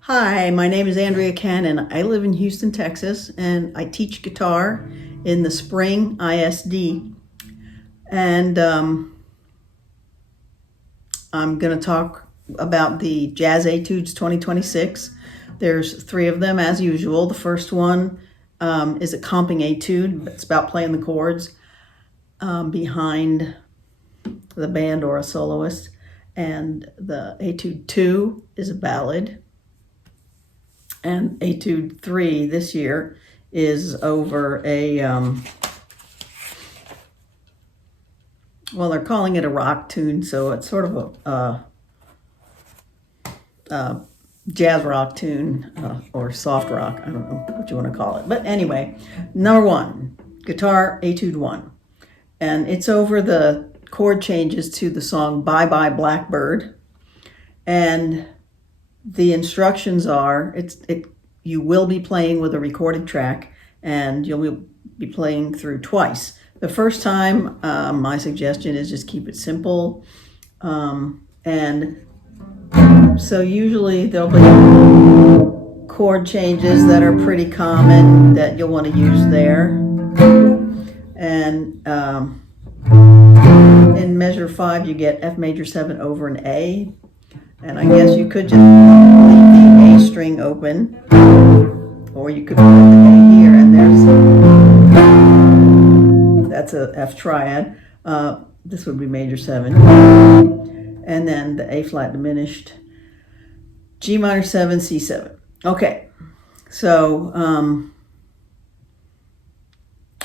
Hi, my name is Andrea Ken and I live in Houston, Texas, and I teach guitar in the Spring ISD. And I'm going to talk about the Jazz Etudes 2026. There's 3 of them as usual. The first one is a comping etude. It's about playing the chords behind the band or a soloist. And the Etude 2 is a ballad. And Etude 3 this year is over a, well, they're calling it a rock tune, so it's sort of a jazz rock tune or soft rock. I don't know what you want to call it. But anyway, number 1, guitar Etude 1. And it's over the chord changes to the song Bye Bye Blackbird. And the instructions are, you will be playing with a recorded track and you'll be playing through twice. The first time, my suggestion is just keep it simple. And so usually there'll be chord changes that are pretty common that you'll want to use there. And in measure 5, you get F major 7 over an A. And I guess you could just leave the A string open, or you could put the A here, and that's a F triad. This would be major 7. And then the A flat diminished, G minor 7, C7. Okay, so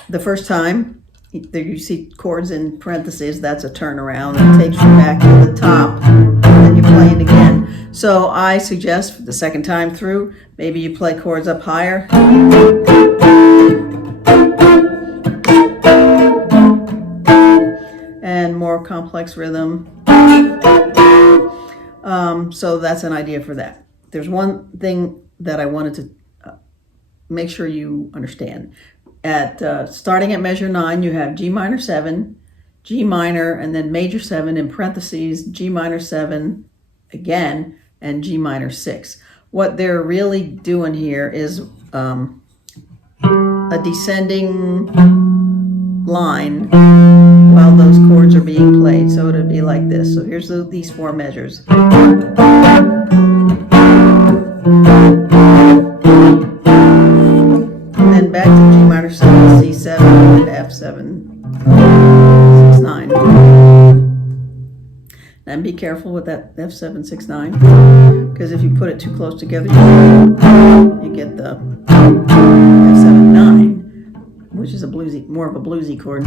the first time you see chords in parentheses, that's a turnaround. It takes you back to the top. And you play it again. So I suggest for the second time through, maybe you play chords up higher. And more complex rhythm. So that's an idea for that. There's one thing that I wanted to make sure you understand. Starting at measure 9, you have G minor 7, G minor, and then major 7 in parentheses, G minor 7 again, and G minor 6. What they're really doing here is a descending line while those chords are being played. So it'll be like this. So here's these 4 measures. And then back to G minor 7, C7, F7, 6, 9. And be careful with that F7, 6, 9, because if you put it too close together, you get the F7, 9, which is more of a bluesy chord.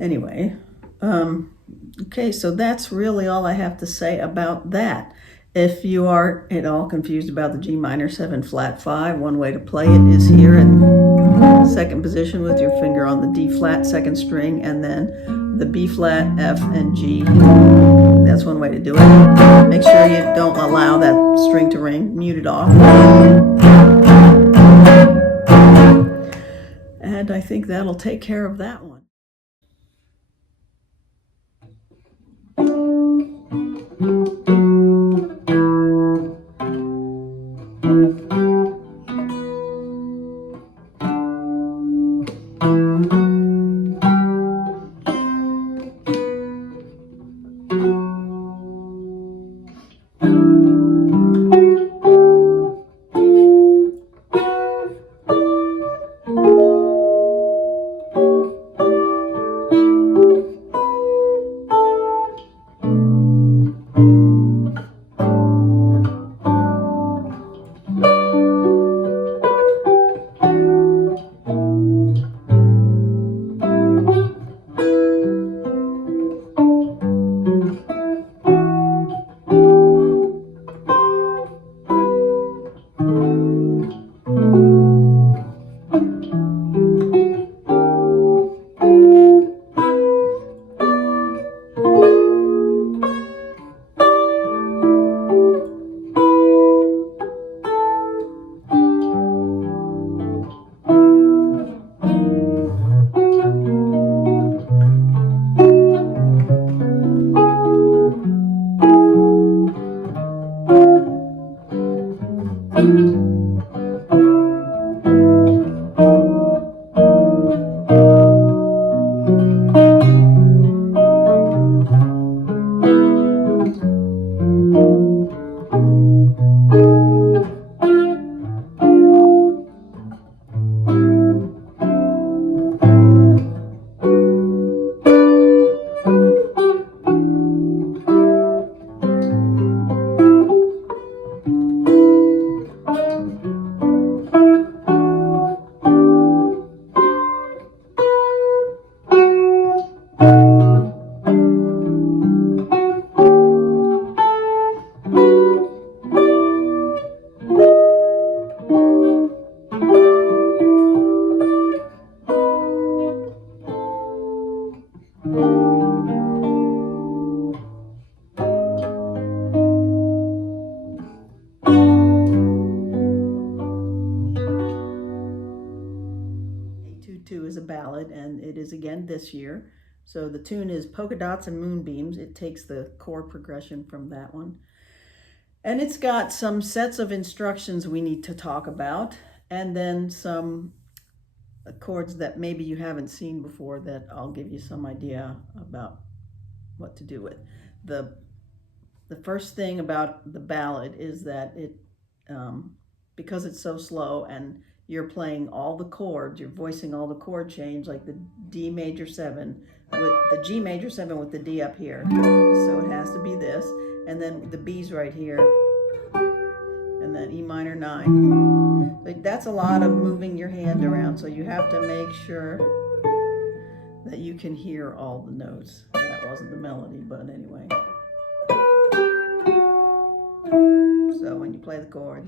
Anyway, okay, so that's really all I have to say about that. If you are at all confused about the G minor 7 flat 5, one way to play it is here in second position with your finger on the D flat 2nd string, and then the B flat, F, and G. That's one way to do it. Make sure you don't allow that string to ring. Mute it off. And I think that'll take care of that one. Etude 2 is a ballad, and it is again this year. So the tune is Polka Dots and Moonbeams. It takes the chord progression from that one. And it's got some sets of instructions we need to talk about, and then some chords that maybe you haven't seen before that I'll give you some idea about what to do with. The first thing about the ballad is that it, because it's so slow and you're playing all the chords, you're voicing all the chord change, like the D major 7 with the G major 7 with the D up here. So it has to be this, and then the B's right here, and then E minor 9. But that's a lot of moving your hand around, so you have to make sure that you can hear all the notes. That wasn't the melody, but anyway. So when you play the chord,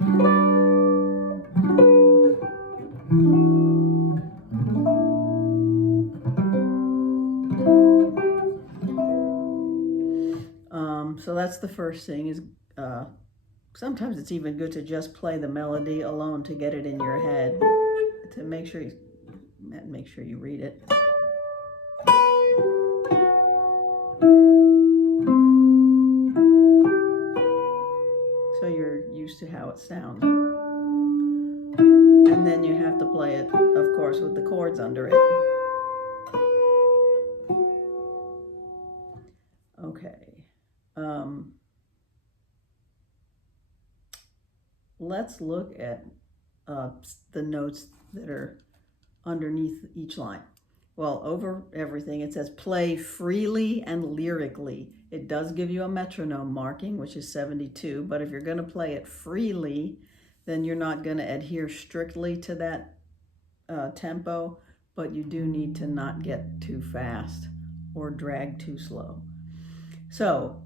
so that's the first thing. Is sometimes it's even good to just play the melody alone to get it in your head, to make sure you read it. So you're used to how it sounds. And then you have to play it, of course, with the chords under it. Okay. Let's look at the notes that are underneath each line. Well, over everything, it says play freely and lyrically. It does give you a metronome marking, which is 72, but if you're going to play it freely, then you're not going to adhere strictly to that tempo, but you do need to not get too fast or drag too slow. So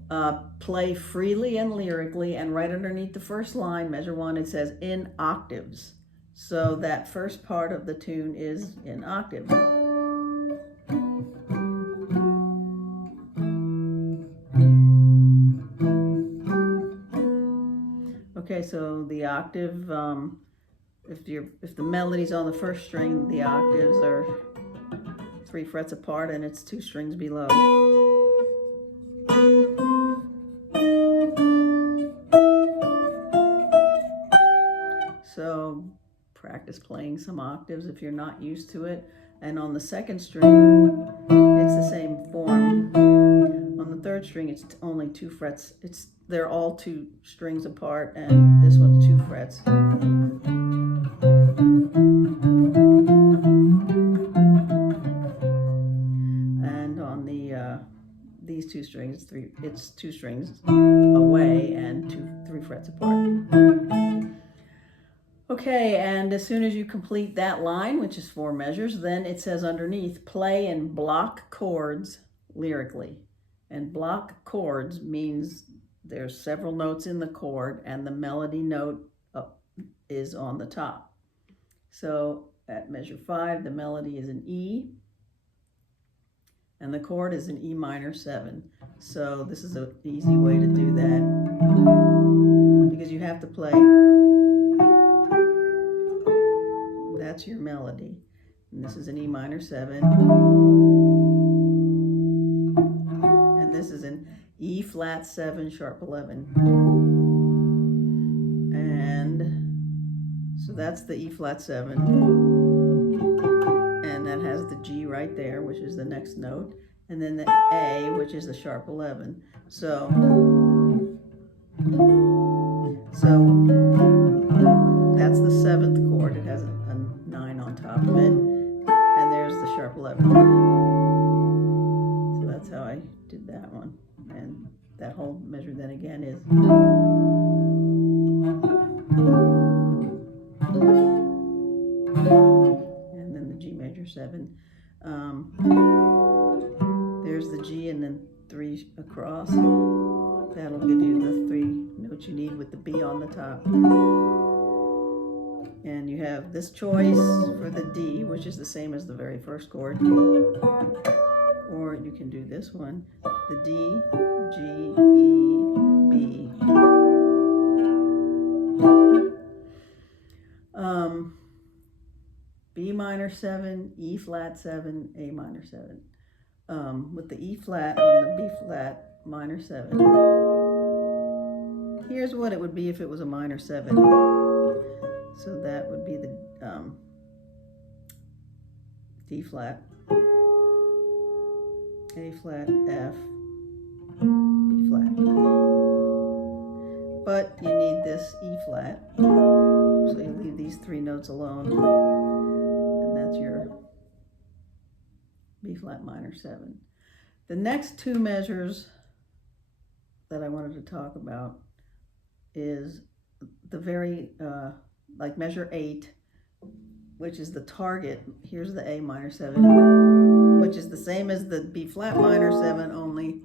play freely and lyrically, and right underneath the first line, measure 1, it says in octaves. So that first part of the tune is in octaves. Okay, so the octave, if the melody's on the first string, the octaves are 3 frets apart, and it's 2 strings below. So practice playing some octaves if you're not used to it. And on the second string, it's the same form. On the third string, it's only 2 frets. They're all 2 strings apart, and this one's 2 frets. And on these 2 strings, it's 2 strings away and 3 frets apart. Okay, and as soon as you complete that line, which is 4 measures, then it says underneath, play in block chords lyrically. And block chords means there's several notes in the chord, and the melody note is on the top. So at measure 5, the melody is an E, and the chord is an E minor 7. So this is an easy way to do that, because you have to play. That's your melody. And this is an E minor 7. And this is an E flat 7 sharp 11. And so that's the E flat 7. And that has the G right there, which is the next note. And then the A, which is the sharp 11. So that's the 7th chord. It has a 9 on top of it, and there's the sharp 11. So that's how I did that one, and that whole measure then again is. And then the G major 7. There's the G and then 3 across. That'll give you the 3 notes you need with the B on the top. And you have this choice for the D, which is the same as the very first chord, Or you can do this one, the D, G, E, B. B minor 7, E flat 7, A minor 7. With the E flat on the B flat minor 7. Here's what it would be if it was a minor 7. So that would be the D flat, A flat, F, B flat. But you need this E flat, so you leave these 3 notes alone, and that's your B flat minor 7. The next 2 measures that I wanted to talk about is the very, like measure 8, which is the target. Here's the A minor 7, which is the same as the B flat minor 7, only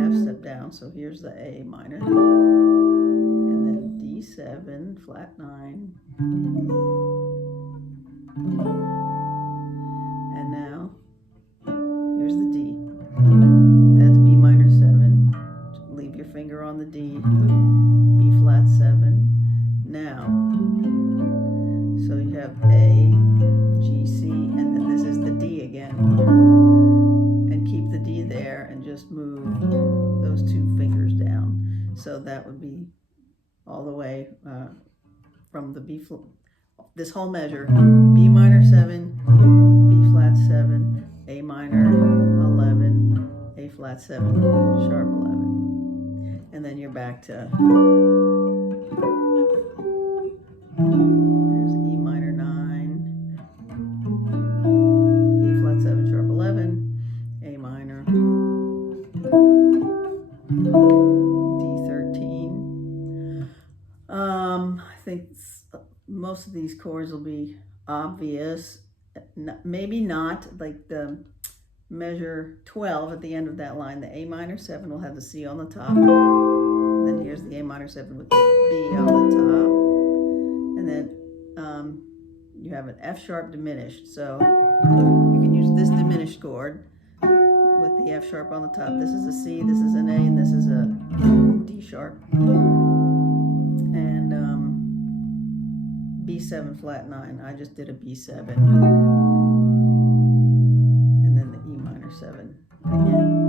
half step down. So here's the A minor, and then D7 flat 9, and now here's the D. That's B minor 7. Leave your finger on the D. B flat 7. Now, so you have A, G, C, and then this is the D again. And keep the D there and just move those 2 fingers down. So that would be all the way from the B flat, this whole measure, B minor 7, B flat 7, A minor 11, A flat 7, sharp 11. And then you're back to, there's E minor 9, B flat 7, sharp 11, A minor, D13. I think most of these chords will be obvious. Maybe not, like the measure 12 at the end of that line, the A minor 7 will have the C on the top. Then here's the A minor 7 with the B on the top. And then you have an F sharp diminished. So you can use this diminished chord with the F sharp on the top. This is a C, this is an A, and this is a D sharp. And B7 flat 9. I just did a B7. And then the E minor 7 again.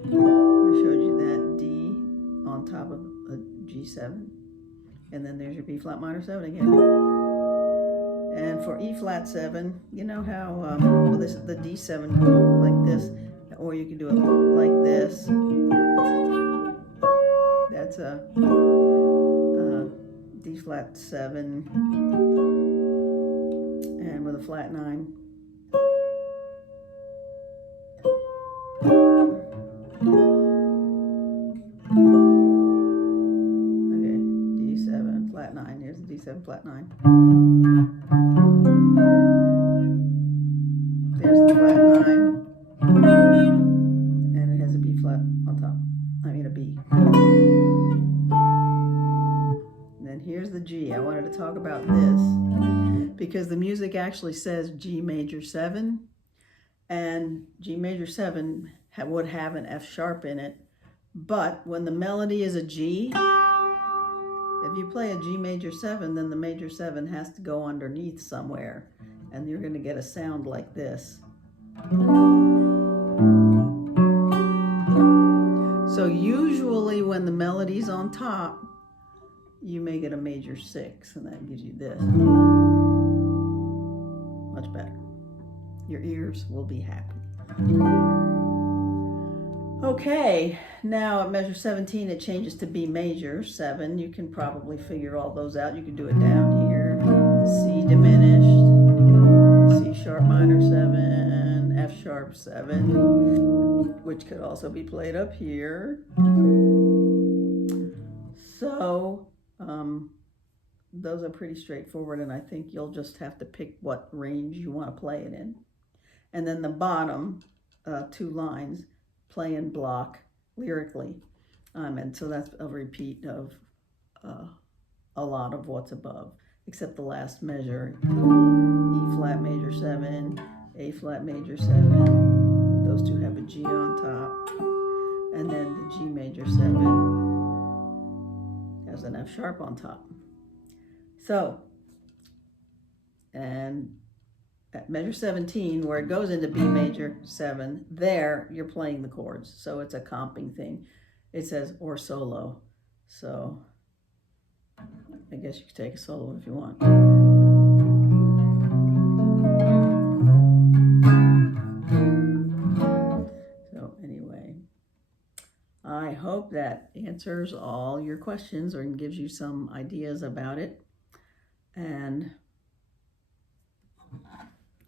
I showed you that D on top of a G7. And then there's your B flat minor 7 again. And for E flat 7, you know how, well, this is the D7 like this, or you can do it like this. That's a D flat 7, and with a flat 9. Okay, D7 flat 9. Here's the D7 flat 9. There's the flat 9, and it has a B flat on top. I mean a B. And then here's the G. I wanted to talk about this because the music actually says G major 7, and G major 7 would have an F sharp in it, but when the melody is a G, if you play a G major 7, then the major 7 has to go underneath somewhere, and you're going to get a sound like this. So usually when the melody's on top, you may get a major 6, and that gives you this. Much better. Your ears will be happy. Okay, now at measure 17, it changes to B major 7. You can probably figure all those out. You can do it down here. C diminished, C sharp minor 7, F sharp 7, which could also be played up here. So, those are pretty straightforward, and I think you'll just have to pick what range you want to play it in. And then the bottom 2 lines play in block lyrically, and so that's a repeat of a lot of what's above. except the last measure, E flat major 7, A flat major 7. Those two have a G on top. And then the G major 7 has an F sharp on top. So, and at measure 17, where it goes into B major 7, there you're playing the chords. So it's a comping thing. It says or solo. So I guess you could take a solo if you want. So anyway, I hope that answers all your questions or gives you some ideas about it. And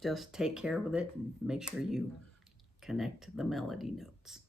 just take care with it and make sure you connect the melody notes.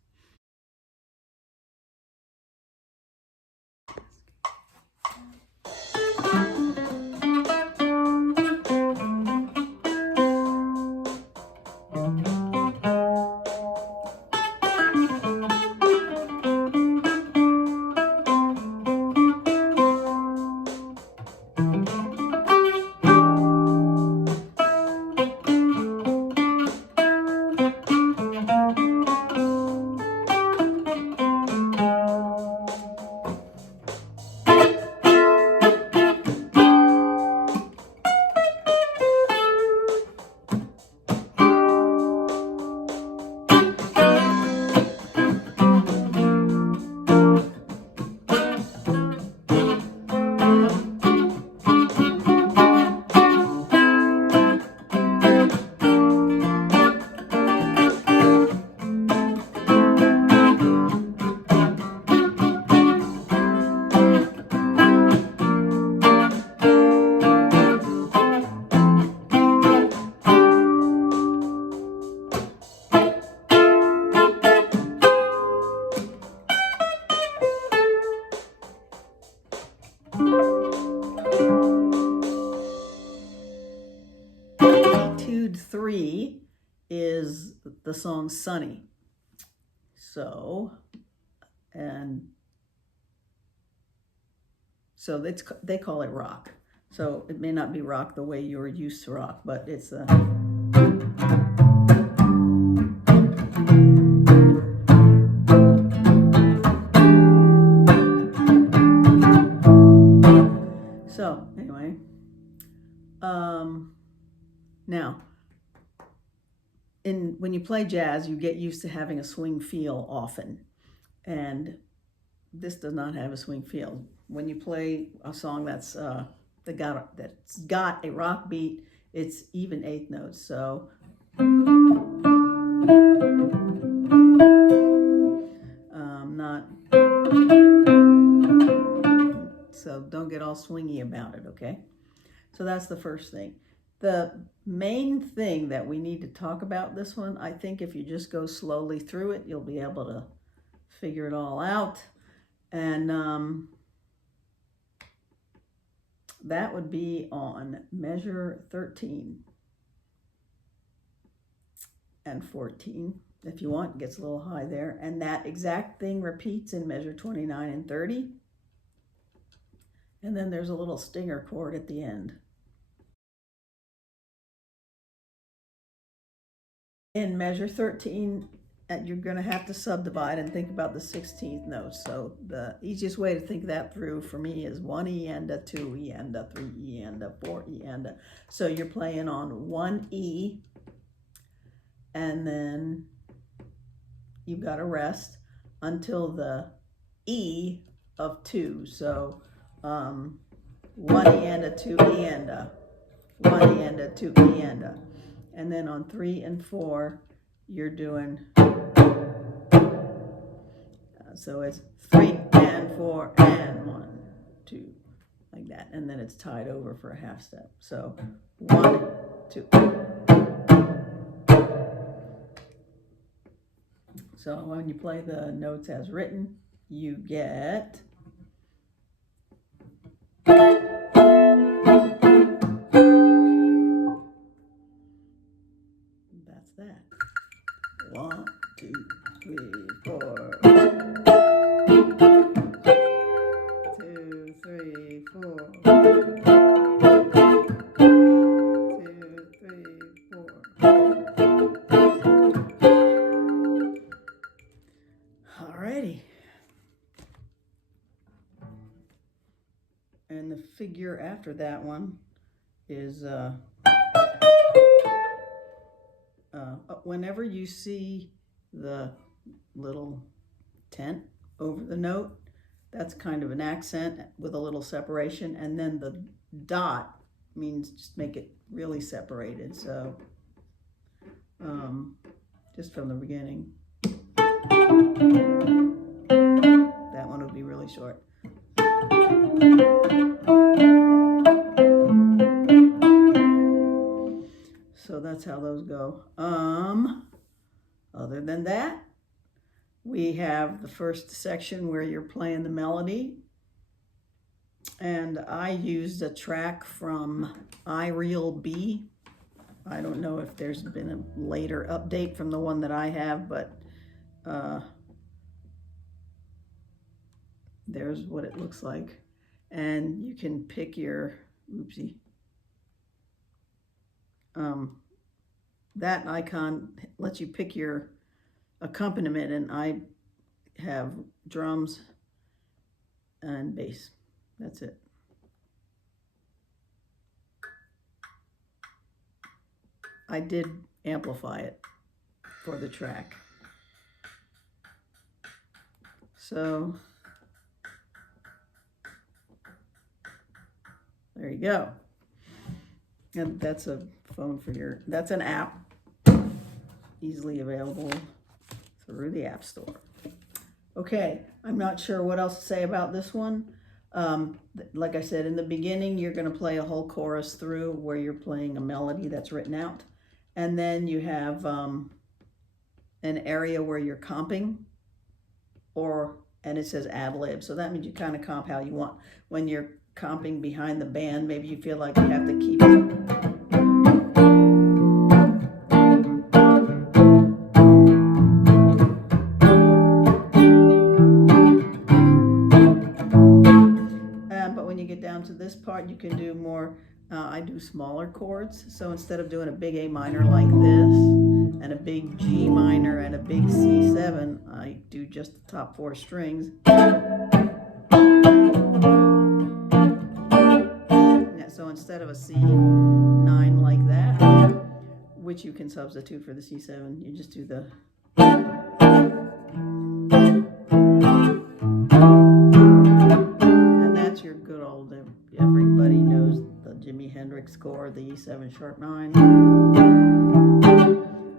Etude 3 is the song Sunny. So they call it rock. So it may not be rock the way you're used to rock, but it's a so anyway. Now, when you play jazz, you get used to having a swing feel often, and this does not have a swing feel. When you play a song that's got a rock beat, it's even eighth notes. So so don't get all swingy about it, okay? So that's the first thing. The main thing that we need to talk about this one, I think if you just go slowly through it, you'll be able to figure it all out. And that would be on measure 13 and 14. If you want, it gets a little high there. And that exact thing repeats in measure 29 and 30. And then there's a little stinger chord at the end. In measure 13, you're going to have to subdivide and think about the 16th notes. So the easiest way to think that through for me is 1 E and a 2 E and a 3 E and a 4 E and a. So you're playing on 1 E, and then you've got to rest until the E of 2. So 1 E and a 2 E and a 1 E and a 2 E and a. And then on 3 and 4, you're doing, so it's 3 and 4 and 1, 2, like that. And then it's tied over for a half step. So 1, 2. So when you play the notes as written, you get that. 1, 2, 3, 4. 2, 3, 4. after that one is whenever you see the little tent over the note, that's kind of an accent with a little separation, and then the dot means just make it really separated. So just from the beginning, that one would be really short. So that's how those go. Other than that, we have the first section where you're playing the melody. And I used a track from iReal B. I don't know if there's been a later update from the one that I have, but there's what it looks like. And you can pick your, oopsie. That icon lets you pick your accompaniment, and I have drums and bass. That's it. I did amplify it for the track. So there you go. And that's a phone for your, that's an app easily available through the App Store. Okay, I'm not sure what else to say about this one. Like I said, in the beginning, you're going to play a whole chorus through where you're playing a melody that's written out. And then you have an area where you're comping, and it says ad lib. So that means you kind of comp how you want. When you're comping behind the band, maybe you feel like you have to keep it. But when you get down to this part, you can do more. I do smaller chords. So instead of doing a big A minor like this, and a big G minor and a big C7, I do just the top 4 strings. So instead of a C9 like that, which you can substitute for the C7, you just do the. And that's your good old, everybody knows the Jimi Hendrix chord, the E7 sharp 9.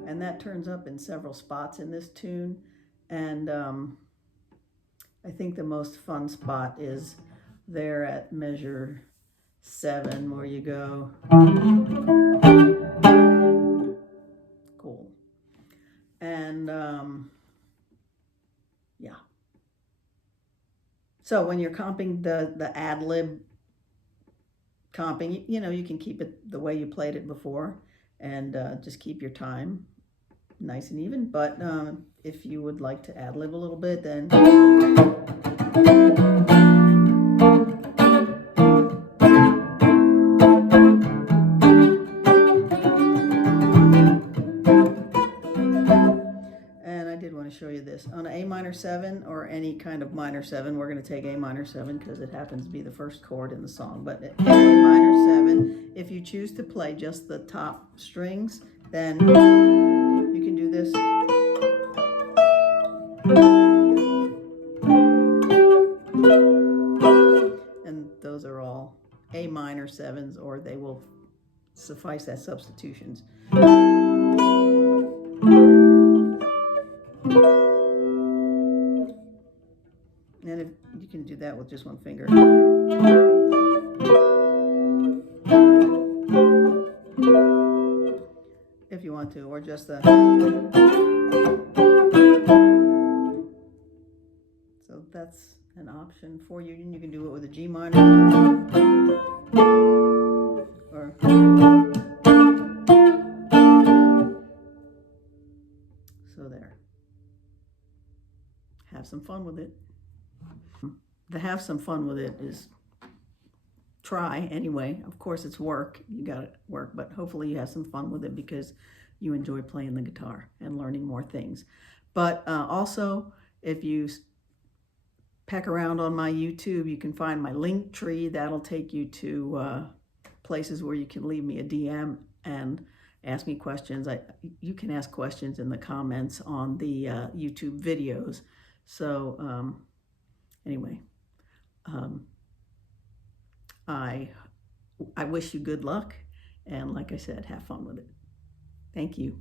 And that turns up in several spots in this tune. And I think the most fun spot is there at measure 7 where you go. Cool. And yeah. So when you're comping the ad lib comping, you know, you can keep it the way you played it before, and just keep your time nice and even. But if you would like to ad lib a little bit, then show you this. On an A minor 7 or any kind of minor 7, we're going to take A minor 7 because it happens to be the first chord in the song. But A minor 7, if you choose to play just the top strings, then you can do this. And those are all A minor 7s, or they will suffice as substitutions. And if you can do that with just one finger. If you want to, or just the. So that's an option for you. And you can do it with a G minor. Or. So there. Have some fun with it. To have some fun with it is try anyway. Of course, it's work. You got to work, but hopefully you have some fun with it because you enjoy playing the guitar and learning more things. But also, if you peck around on my YouTube, you can find my link tree. That'll take you to places where you can leave me a DM and ask me questions. You can ask questions in the comments on the YouTube videos. So anyway, I wish you good luck, and like I said, have fun with it. Thank you.